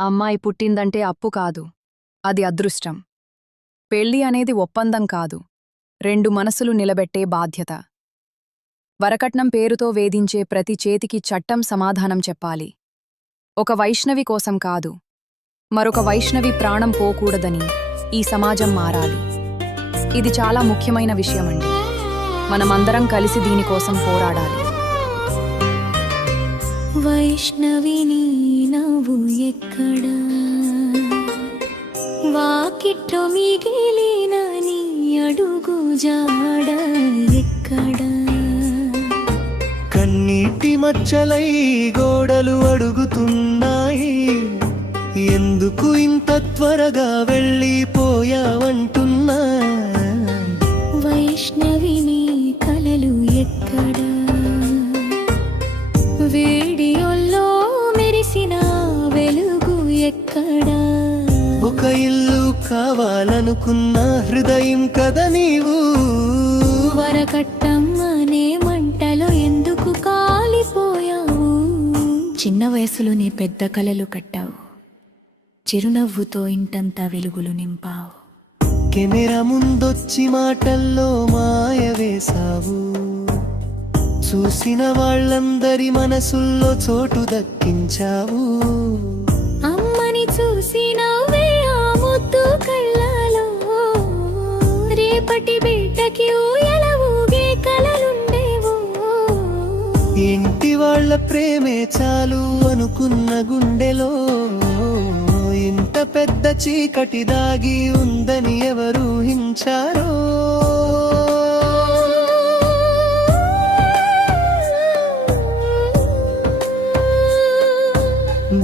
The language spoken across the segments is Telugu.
అమ్మాయి పుట్టిందంటే అప్పు కాదు, అది అదృష్టం. పెళ్లి అనేది ఒప్పందం కాదు, రెండు మనసులు నిలబెట్టే బాధ్యత. వరకట్నం పేరుతో వేధించే ప్రతి చేతికి చట్టం సమాధానం చెప్పాలి. ఒక వైష్ణవి కోసం కాదు, మరొక వైష్ణవి ప్రాణం పోకూడదని ఈ సమాజం మారాలి. ఇది చాలా ముఖ్యమైన విషయమండి. మనమందరం కలిసి దీనికోసం పోరాడాలి. వైష్ణవిని నవ్వు ఎక్కడా, వాకిట్లో మిగిలిన నీ అడుగు జాడ ఎక్కడా? కన్నీటి మచ్చలై గోడలు అడుగుతున్నాయి, ఎందుకు ఇంత త్వరగా వెళ్ళిపోయావంటున్నా. వైష్ణవిని కలలు ఎక్కడా, వీడియోల్లో మెరిసిన వెలుగు ఎక్కడా? ఒక ఇల్లు కావాలనుకున్న హృదయం కదా నీవు. వరకట్నం అనే మంటలో ఎందుకు కాలిపోయావు? చిన్న వయసులోనే పెద్ద కలలు కట్టావు, చిరునవ్వుతో ఇంటంతా వెలుగులు నింపావు. కెమెరా ముందొచ్చి మాటల్లో మాయ వేశావు, చూసిన వాళ్ళందరి మనసుల్లో చోటు దక్కించావు. అమ్మని చూసినవే ఆ ముద్దు కళ్ళలో, రేపటి బిడ్డకి ఊయల ఊగే కలలుండేవో. ఇంటి వాళ్ళ ప్రేమే చాలు అనుకున్న గుండెలో, ఇంత పెద్ద చీకటి దాగి ఉందని ఎవరు ఊహించారో.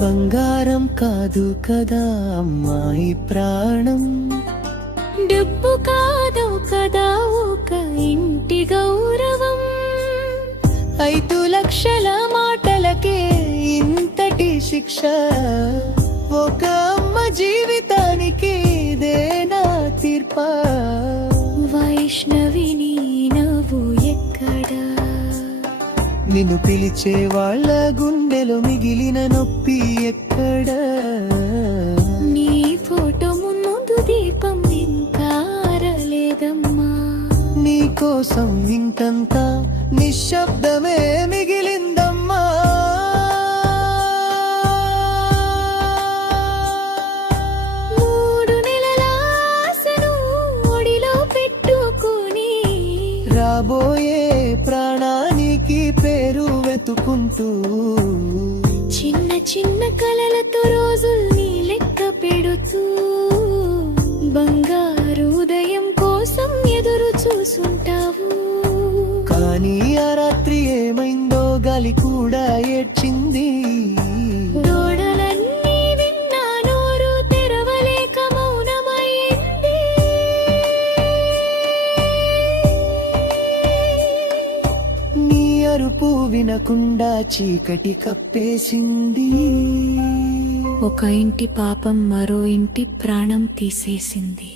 బంగారం కాదు కదా అమ్మాయి ప్రాణం, డబ్బు కాదు కదా ఒక ఇంటి గౌరవం. 5 లక్షల మాటలకే ఇంతటి శిక్ష, ఒక అమ్మ జీవితానికి ఇదేనా తీర్పా? వైష్ణవిని నవ్వు ఎక్కడా, నిన్ను పిలిచే వాళ్ళ గుండెలో మిగిలిన నొప్పి ఎక్కడా? నీ ఫోటో ముందు దీపం ఇంకా ఆరలేదమ్మా. నీ కోసం ఇంకంతా నిశ్శబ్దమే మిగిలిందమ్మా. 3 నెలల ఆశను ఒడిలో పెట్టుకుని, రాబోయే ప్రాణానికి పేరు వెతుకుంటూ, చిన్న చిన్న కలలతో రోజుల్ని లెక్క పెడుతూ, బంగారు ఉదయం కోసం ఎదురు చూసుంటావు. కానీ ఆ రాత్రి ఏమైందో గాలి కూడా ఏడ్చింది. గోడలన్నీ విన్నా నోరు తెరవలేక మౌనమైంది. నీ అరుపు వినకుండా చీకటి కప్పేసింది. ఒక ఇంటి పాపం మరో ఇంటి ప్రాణం తీసేసింది.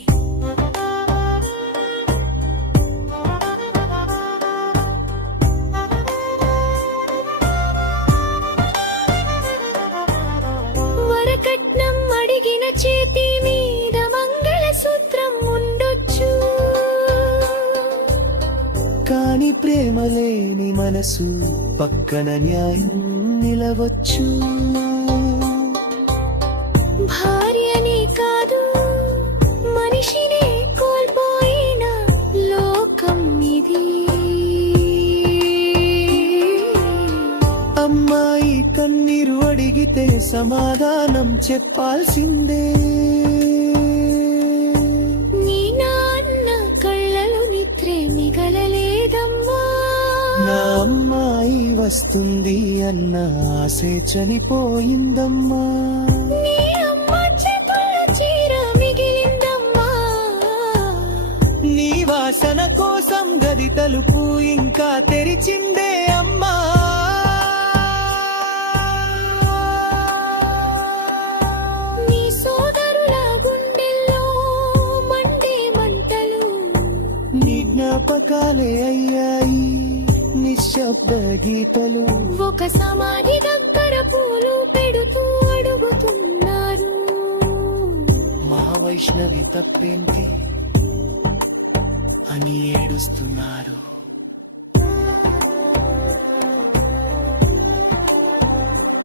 వరకట్నం అడిగిన చేతి మీద మంగళసూత్రం ఉండొచ్చు, కాని ప్రేమ లేని మనసు పక్కన న్యాయం నిలవచ్చు. భార్యని కాదు మనిషినే కోల్పోయిన లోకం ఇది. అమ్మాయి కన్నీరు అడిగితే సమాధానం చెప్పాల్సిందే. నీ నాన్న కళ్ళలు నిద్రే మిగలలేదమ్మా. నా అమ్మాయి వస్తుంది అన్న ఆశే చనిపోయిందమ్మా. నీ అమ్మ చేతుల్లో చీర మిగిలిందమ్మా. నీ వాసన కోసం గది తలుపు ఇంకా తెరిచిందే అమ్మా. నీ సోదరుల గుండెల్లో మండే మంటలు, నీ జ్ఞాపకాలే అయ్యాయి నిశ్శబ్ద గీతలు. ఒక సమాధి దగ్గర పూలు పెడుతూ అడుగుతున్నారు, వైష్ణవి తప్పేంటి అని ఏడుస్తున్నారు.